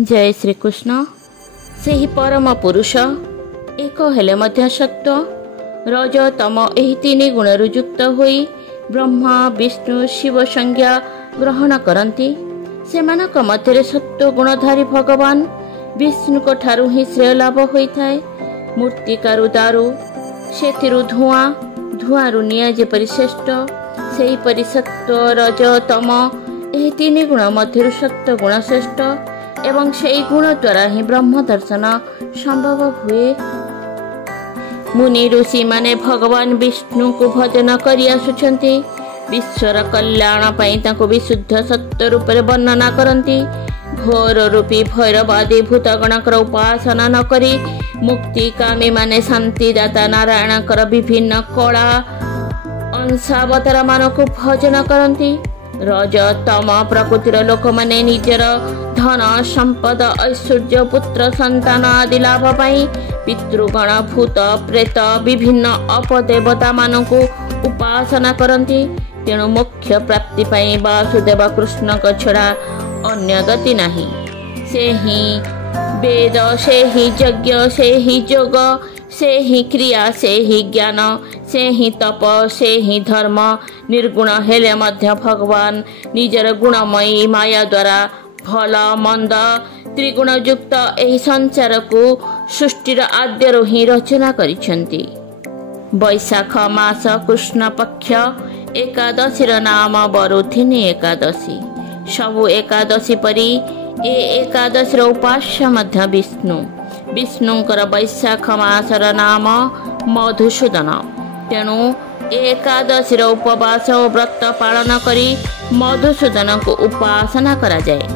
जय श्रीकृष्ण। से ही परम पुरुष एक हेले मध्य सत्व रज तम एही तीन गुणरु युक्त होई ब्रह्मा विष्णु शिव संज्ञा ग्रहण करती। सेमानक मध्य सत्व गुणधारी भगवान विष्णु को ठारू ही श्रेय लाभ होता है। मूर्तिकारु दारू सेथिरु धुआं धुआंरु निया जेपरि श्रेष्ठ सेहीपरि सत्व रज तम एही तीन गुण मध्य सत्व गुण श्रेष्ठ एवं सेई गुण द्वारा ही ब्रह्म दर्शन संभव हुए। मुनि ऋषि माने भगवान विष्णु को भजन करि आसुछन्ति। विश्वर कल्याण पाई ताको विशुद्ध सत्य रूप में वर्णना करती। घोर रूपी भैरव आदि भूतगणकर उपासना न करी मुक्ति कामी माने शांतिदाता नारायणकर विभिन्न कला अंशावतार मान को भजन करती। रज तम प्रकृतिर लोक माने निजर धन संपद ऐश्वर्य पुत्र संतान आदि लाभ पाई पितृगण भूत प्रेत विभिन्न अपदेवता मान को उपासना करती। तेणु मोक्ष प्राप्ति पाई वासुदेव कृष्ण को छड़ा अन्य गति नहीं। से ही वेद से ही यज्ञ से ही योग से ही क्रिया से ही ज्ञान से ही तप से ही धर्म निर्गुण हेले मध्य भगवान निजर गुणमयी माया द्वारा भल मंद त्रिगुण युक्त एही संसार को सृष्टिर आद्यरु ही रचना करिसेंती। वैशाख मास कृष्ण पक्ष एकादशीर नाम बरुथिनी एकादशी। सबु एकादशी परी ए एकादशीर उपास्य मध्य विष्णु। विष्णुंकर वैशाख मासर नाम मधुसूदन। तेणु एकादशीर उपवास और व्रत पालन करी मधुसूदन को उपासना करा जाए।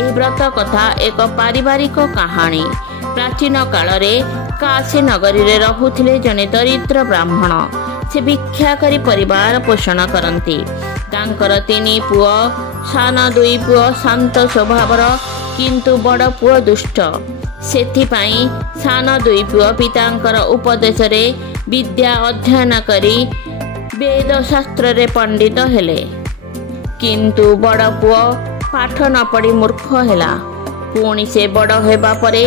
ए व्रत कथा एक पारिवारिक कहानी। प्राचीन काल रे काशी नगरी रे रहुथिले जने दरिद्र ब्राह्मण। से भिक्षा करी परिवार पोषण करती। तांकर तीन पुओ सान दुई पुओ शांत स्वभावर किंतु बड़ पुओ दुष्ट। सेथिपाई सान दुई पुओ पितांकर उपदेश रे विद्या अध्ययन करी वेद शास्त्र रे पंडित हेले। किंतु बड़ पुओ पाठ न पढ़ी मूर्ख हेला। पुणी से बड़ हेबा परे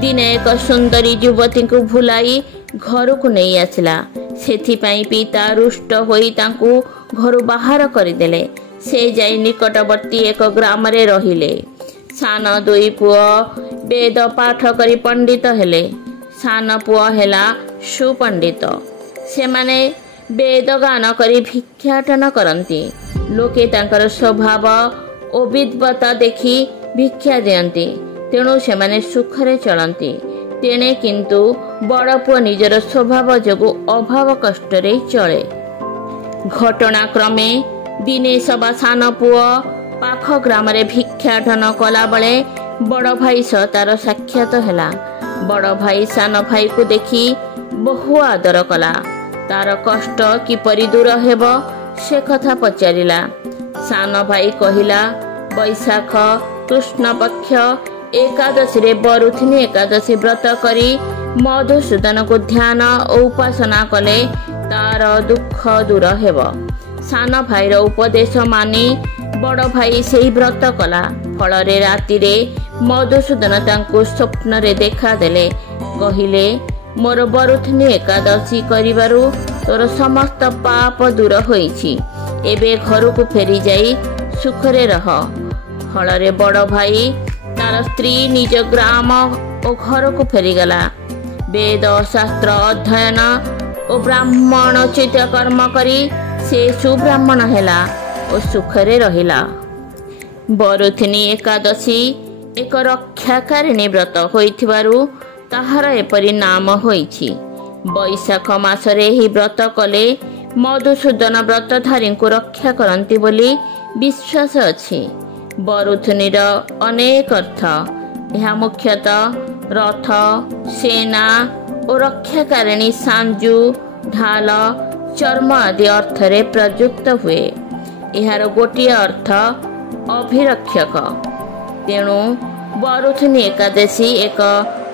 दिने एक सुंदरी युवती को भुलाई घर को नहीं आसला। सेथिपाई पिता रुष्ट होई तांकू घर बाहर करदेले। से जाई निकटवर्ती एक ग्राम रे रहिले। सान दुई पुओ वेद पाठ करी पंडित हेले। सान पुओ हेला सुपंडित। से माने वेद गान करी भिक्षाटन करती। लोके तांकर स्वभाव और विद्वता देखी भिक्षा दियंती। तेणु से माने सुखरे चलती। तेणे किंतु बड़ पुओ निजर स्वभाव जोगु अभाव कष्ट रे चले। घटनाक्रमे दिने सभा सान पुओ पाख ग्राम रे भिक्षाटन कला बेले बड़ भाई सह तार साक्षात हैला। बड़ भाई सान भाई को देखी बहु आदर कला। तार कष्ट किपरि दूर हेब से कथा पचारिला। सान भाई कहिला वैशाख कृष्ण पक्ष एकादशी रे बरुथिनी एकादशी व्रत करी मधुसूदन को ध्यान और उपासना कले तार दुख दूर हेब। सान भाईर उपदेश मानी बड़ भाई से व्रत कला। फल रे राति रे मधुसूदन तांको स्वप्न रे देखा देले। कहिले मोर बरुथिनी एकादशी करिबारु तोर समस्त पाप दूर होईछि। एबे घर को फेरी जाई सुखरे रह। फल रे बड़ भाई तार स्त्री निज ग्राम और घर को फेरीगला। वेद शास्त्र अध्ययन और ब्राह्मण चित कर्म करी से सुब्राह्मण हेला और सुखरे रहिला। बरुथिनी एकादशी एक रक्षाकारिणी व्रत होइथिबारु ताहार एपरि नाम होइछि। वैशाख मासरे ही व्रत कले मधुसूदन व्रतधारी को रक्षा करती बोली विश्वास अछि। बरुथिनीर अनेक अर्थ। यह मुख्यतः रथ सेना और रक्षाकारिणी सांजू ढाल चर्म आदि अर्थ रे प्रयुक्त हुए। यार गोटे अर्थ अभिरक्षक। तेणु बरुथिनी एकादशी एक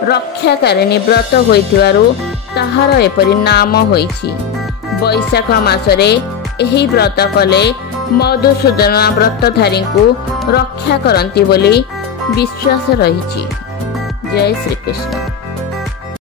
रक्षाकारिणी व्रत होइथिबारु ताहार एपरि नाम होइछि। वैशाख मासरे एही व्रत कले मधुसूदन व्रतधारी को रक्षा करती बोली ବିଶ୍ୱାସ ରହିଛି। ଜୟ ଶ୍ରୀକୃଷ୍ଣ।